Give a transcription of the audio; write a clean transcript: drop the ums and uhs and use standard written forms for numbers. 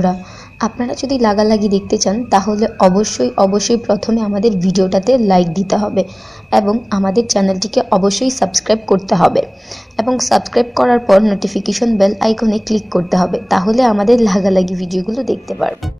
বন্ধুরা, আপনারা যদি লাগালাগি দেখতে চান তাহলে অবশ্যই প্রথমে আমাদের ভিডিওটাতে লাইক দিতে হবে এবং আমাদের চ্যানেলটিকে অবশ্যই সাবস্ক্রাইব করতে হবে এবং সাবস্ক্রাইব করার পর নোটিফিকেশন বেল আইকনে ক্লিক করতে হবে, তাহলে আমাদের লাগালাগি ভিডিওগুলো দেখতে পারবেন।